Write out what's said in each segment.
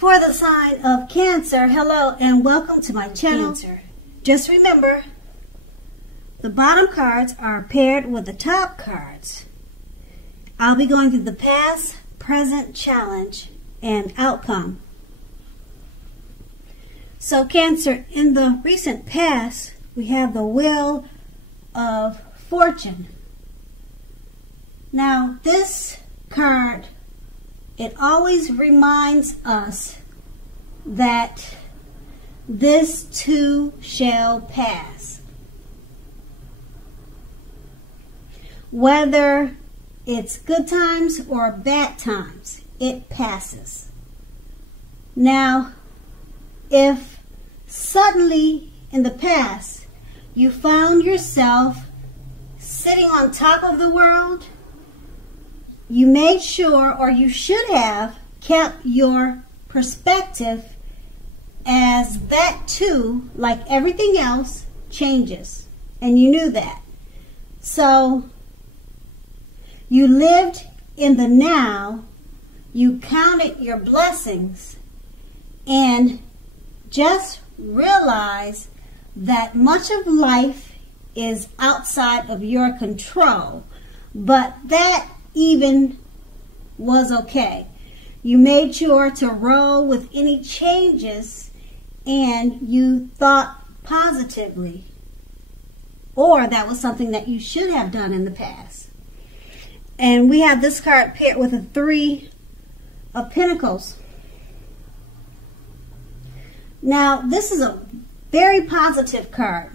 For the sign of Cancer, hello and welcome to my channel. Cancer. Just remember, the bottom cards are paired with the top cards. I'll be going through the past, present, challenge, and outcome. So Cancer, in the recent past, we have the Wheel of Fortune. Now, this card, it always reminds us that this too shall pass. Whether it's good times or bad times, it passes. Now, if suddenly in the past you found yourself sitting on top of the world, you made sure, or you should have, kept your perspective as that too, like everything else, changes. And you knew that. So you lived in the now, you counted your blessings, and just realize that much of life is outside of your control. But that even was okay. You made sure to roll with any changes and you thought positively. Or that was something that you should have done in the past. And we have this card paired with a 3 of Pentacles. Now, this is a very positive card,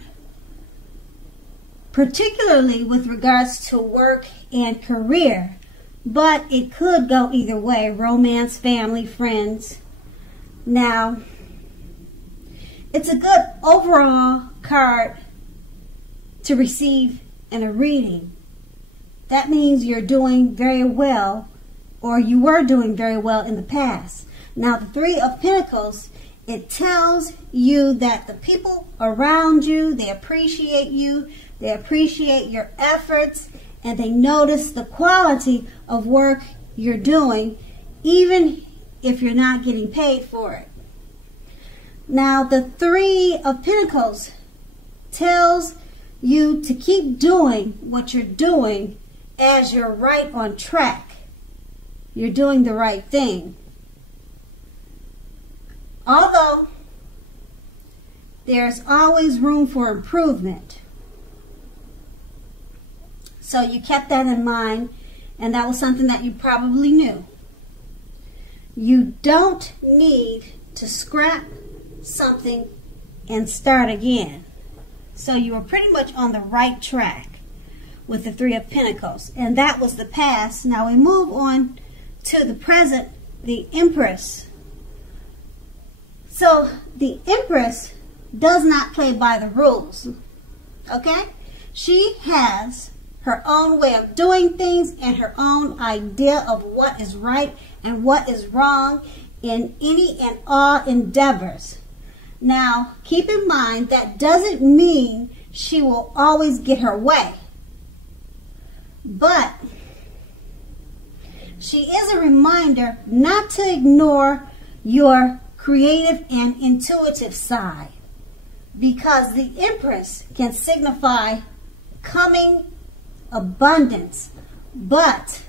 particularly with regards to work and career, but it could go either way: romance, family, friends. Now, it's a good overall card to receive in a reading. That means you're doing very well, or you were doing very well in the past. Now, the 3 of Pentacles, it tells you that the people around you, they appreciate you, they appreciate your efforts, and they notice the quality of work you're doing, even if you're not getting paid for it. Now, the 3 of Pentacles tells you to keep doing what you're doing as you're right on track. You're doing the right thing. Although there's always room for improvement. So you kept that in mind, and that was something that you probably knew. You don't need to scrap something and start again. So you were pretty much on the right track with the 3 of Pentacles. And that was the past. Now we move on to the present, the Empress. So the Empress does not play by the rules. Okay? She has her own way of doing things and her own idea of what is right and what is wrong in any and all endeavors. Now, keep in mind, that doesn't mean she will always get her way. But she is a reminder not to ignore your creative and intuitive side, because the Empress can signify coming abundance. But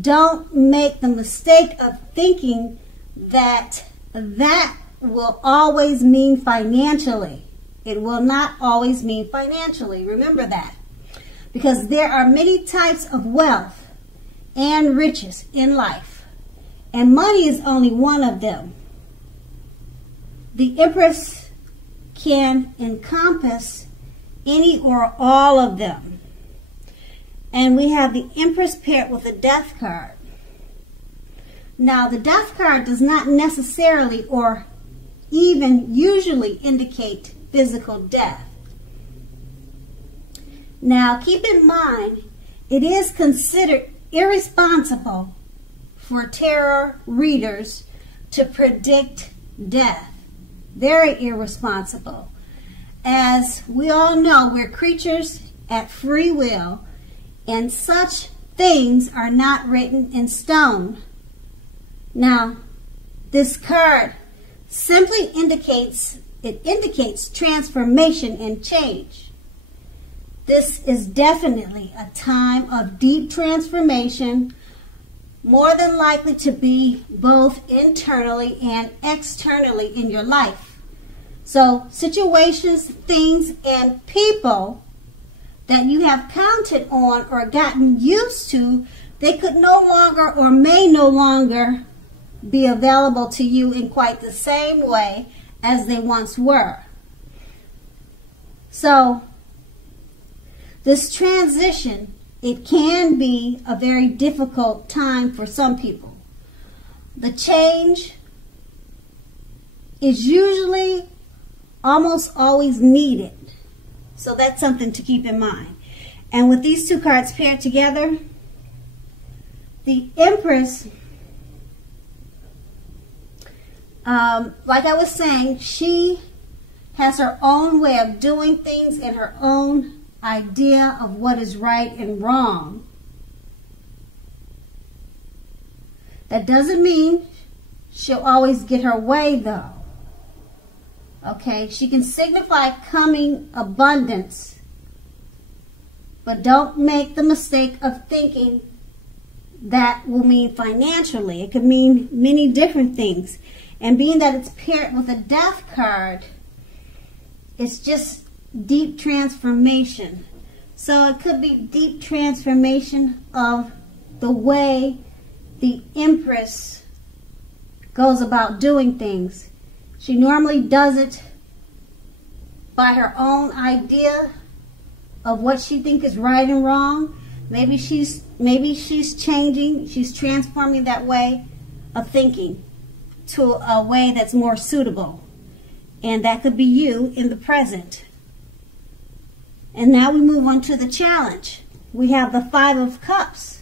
don't make the mistake of thinking that that will always mean financially. It will not always mean financially. Remember that. Because there are many types of wealth and riches in life, and money is only one of them. The Empress can encompass any or all of them. And we have the Empress paired with the Death card. Now, the Death card does not necessarily or even usually indicate physical death. Now, keep in mind, it is considered irresponsible for tarot readers to predict death. Very irresponsible. As we all know, we're creatures at free will, and such things are not written in stone. Now, this card simply indicates transformation and change. This is definitely a time of deep transformation, more than likely to be both internally and externally in your life. So situations, things, and people that you have counted on or gotten used to, they could no longer or may no longer be available to you in quite the same way as they once were. So this transition, it can be a very difficult time for some people. The change is usually almost always needed. So that's something to keep in mind. And with these two cards paired together, the Empress, like I was saying, she has her own way of doing things and her own idea of what is right and wrong. That doesn't mean she'll always get her way, though. Okay, she can signify coming abundance, but don't make the mistake of thinking that will mean financially. It could mean many different things. And being that it's paired with a death card, it's just deep transformation. So it could be deep transformation of the way the Empress goes about doing things. She normally does it by her own idea of what she thinks is right and wrong. Maybe she's changing, she's transforming that way of thinking to a way that's more suitable. And that could be you in the present. And now we move on to the challenge. We have the Five of Cups.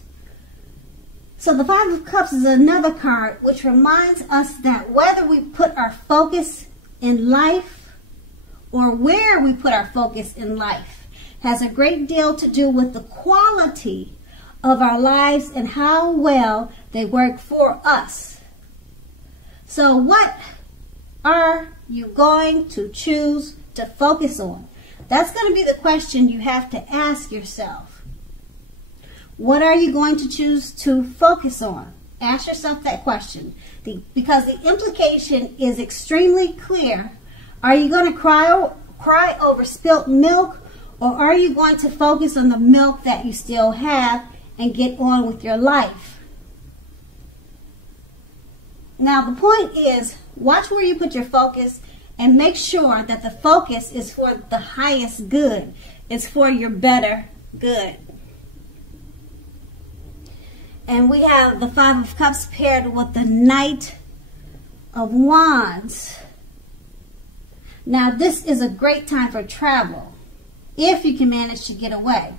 So the Five of Cups is another card which reminds us that whether we put our focus in life or where we put our focus in life has a great deal to do with the quality of our lives and how well they work for us. So what are you going to choose to focus on? That's going to be the question you have to ask yourself. What are you going to choose to focus on? Ask yourself that question. Because the implication is extremely clear. Are you going to cry over spilt milk, or are you going to focus on the milk that you still have and get on with your life? Now the point is, watch where you put your focus and make sure that the focus is for the highest good. It's for your better good. And we have the Five of Cups paired with the Knight of Wands. Now this is a great time for travel, if you can manage to get away.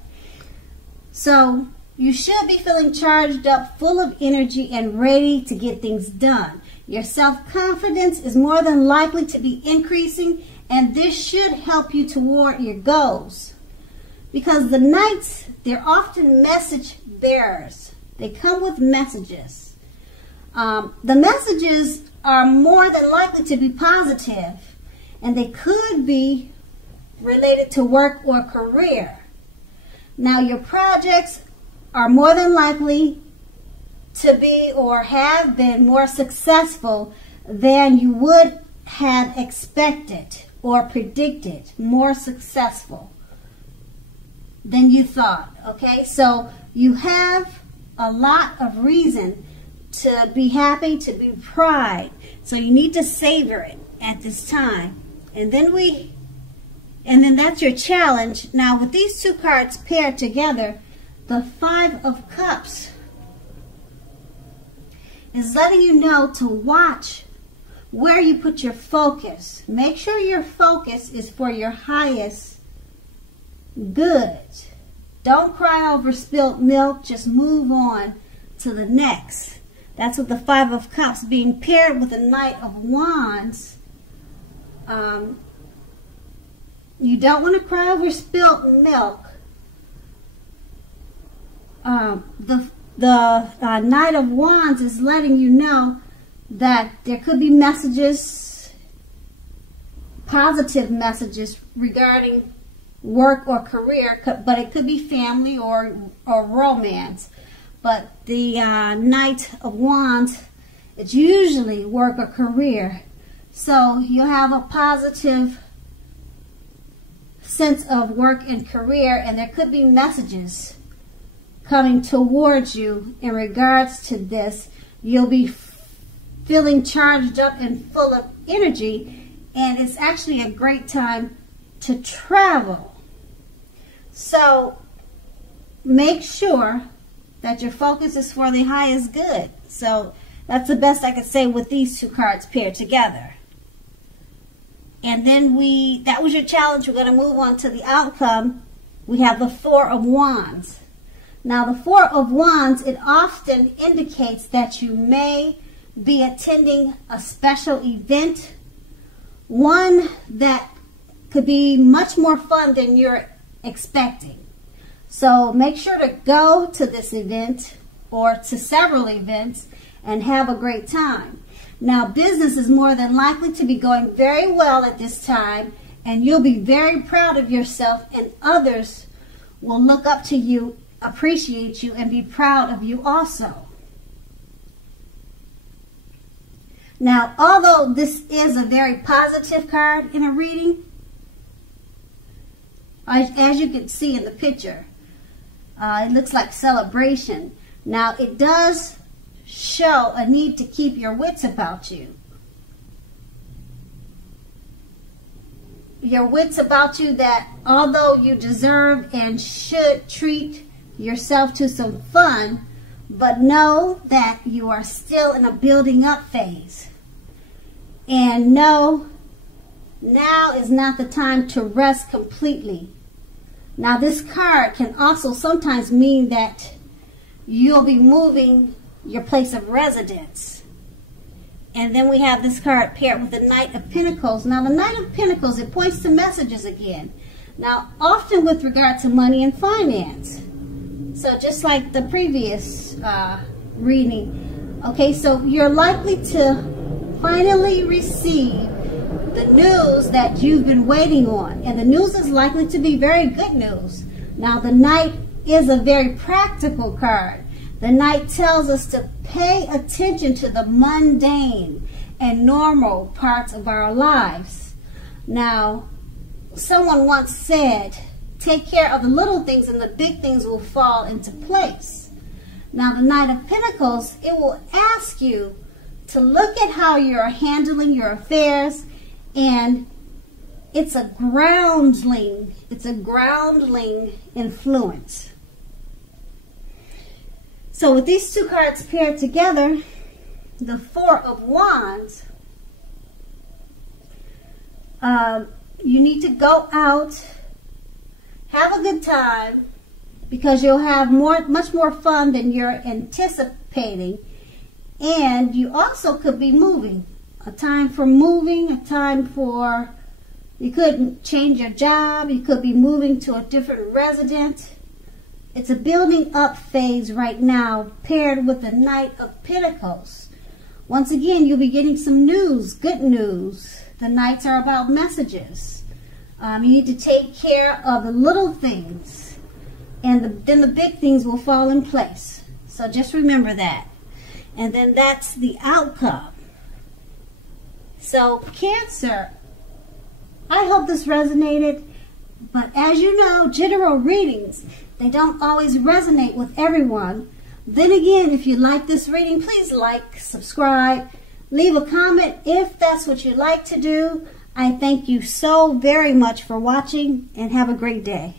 So you should be feeling charged up, full of energy, and ready to get things done. Your self-confidence is more than likely to be increasing, and this should help you toward your goals. Because the Knights, they're often message bearers. They come with messages. The messages are more than likely to be positive, and they could be related to work or career. Now, your projects are more than likely to be or have been more successful than you would have expected or predicted. More successful than you thought. Okay, so you have a lot of reason to be happy, to be proud. So you need to savor it at this time. And then that's your challenge. Now with these two cards paired together, the Five of Cups is letting you know to watch where you put your focus. Make sure your focus is for your highest good. Don't cry over spilt milk. Just move on to the next. That's what the Five of Cups being paired with the Knight of Wands. You don't want to cry over spilt milk. The Knight of Wands is letting you know that there could be messages, positive messages regarding work or career, but it could be family or romance. But the Knight of Wands, it's usually work or career. So you have a positive sense of work and career, and there could be messages coming towards you in regards to this. You'll be feeling charged up and full of energy, and it's actually a great time to travel. So make sure that your focus is for the highest good. So that's the best I could say with these two cards paired together. And then that was your challenge. We're going to move on to the outcome. We have the Four of Wands. Now the Four of Wands, it often indicates that you may be attending a special event, one that could be much more fun than you're expecting. So make sure to go to this event or to several events and have a great time. Now business is more than likely to be going very well at this time, and you'll be very proud of yourself, and others will look up to you, appreciate you, and be proud of you also. Now, although this is a very positive card in a reading, as you can see in the picture, it looks like celebration. Now, it does show a need to keep your wits about you. Your wits about you, that although you deserve and should treat yourself to some fun, but know that you are still in a building up phase. And know now is not the time to rest completely. Now this card can also sometimes mean that you'll be moving your place of residence. And then we have this card paired with the Knight of Pentacles. Now the Knight of Pentacles, it points to messages again. Now often with regard to money and finance. So just like the previous reading. Okay, so you're likely to finally receive the news that you've been waiting on. And the news is likely to be very good news. Now the Knight is a very practical card. The Knight tells us to pay attention to the mundane and normal parts of our lives. Now, someone once said, take care of the little things and the big things will fall into place. Now, the Knight of Pentacles, it will ask you to look at how you're handling your affairs, and it's a groundling influence. So with these two cards paired together, the Four of Wands, you need to go out, have a good time, because you'll have much more fun than you're anticipating. And you also could be moving. A time for moving, a time for, you could change your job, you could be moving to a different residence. It's a building up phase right now, paired with the Knight of Pentacles. Once again, you'll be getting some news, good news. The Knights are about messages. You need to take care of the little things, and then the big things will fall in place. So just remember that. And then that's the outcome. So Cancer, I hope this resonated. But as you know, general readings, they don't always resonate with everyone. Then again, if you like this reading, please like, subscribe, leave a comment if that's what you like to do. I thank you so very much for watching, and have a great day.